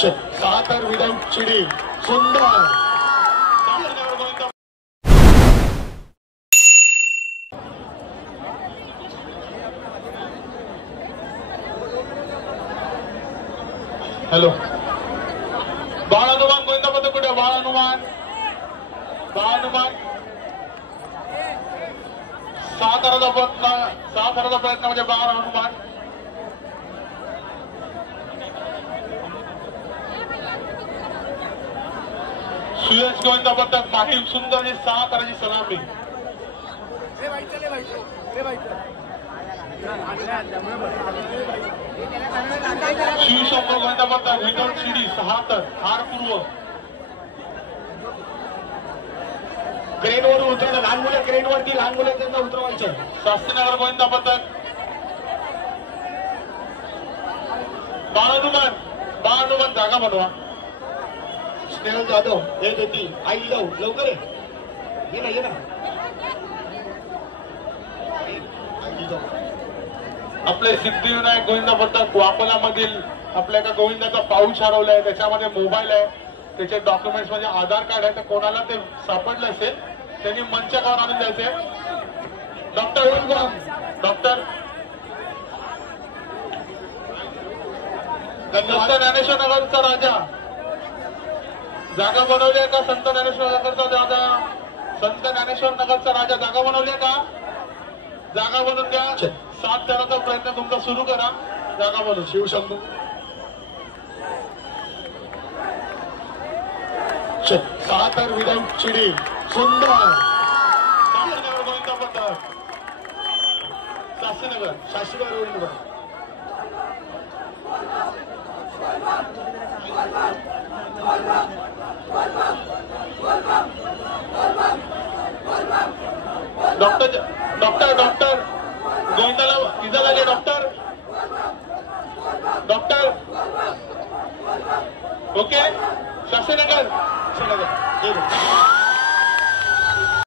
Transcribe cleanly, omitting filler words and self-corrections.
Satar without चिडी सुंदर hello बाळ हनुमान गोविंदा पद कुठे बाळ हनुमान साताराचा प्रयत्न म्हणजे बाळ हनुमान सुयश गोविंदा पदक माहीम सुंदर साताराची सलामी शिवशंकर गोविंदा पदक विदाउट शिडी 76 हार पूर्व क्रेनवर उतरलं लहान मुलं क्रेनवरती लहान मुलं त्यांना उतरवायचं शास्त्रीनगर गोविंदा पदक बाळ हनुमान जागा बनवा स्नेहल जाधव हे देतील आई जाऊ लवकर ये ना आपले सिद्धिविनायक गोविंदा पदक वापरामधील आपल्या एका गोविंदाचा पाऊच हरवलाय त्याच्यामध्ये मोबाईल आहे त्याचे डॉक्युमेंट्स म्हणजे आधार कार्ड आहे तर कोणाला ते सापडलं असेल त्यांनी मंचावर आणून द्यायचे डॉक्टर ज्ञानेश्वर नगरचा राजा जागा बनवली आहे का संत ज्ञानेश्वर नगरचा राजा संत ज्ञानेश्वर नगरचा राजा जागा बनवली आहे का जागा बनवून द्या 7 जणांचा प्रयत्न तुमचा सुरू करा जागा बनवून शिवशंभू सातर विदाउट चिडी सुंदर शास्त्रीनगर गोविंदा पदक शास्त्रीनगर गोविंदा डॉक्टर गोविंदाला इजा झाली डॉक्टर ओके शास्त्रीनगर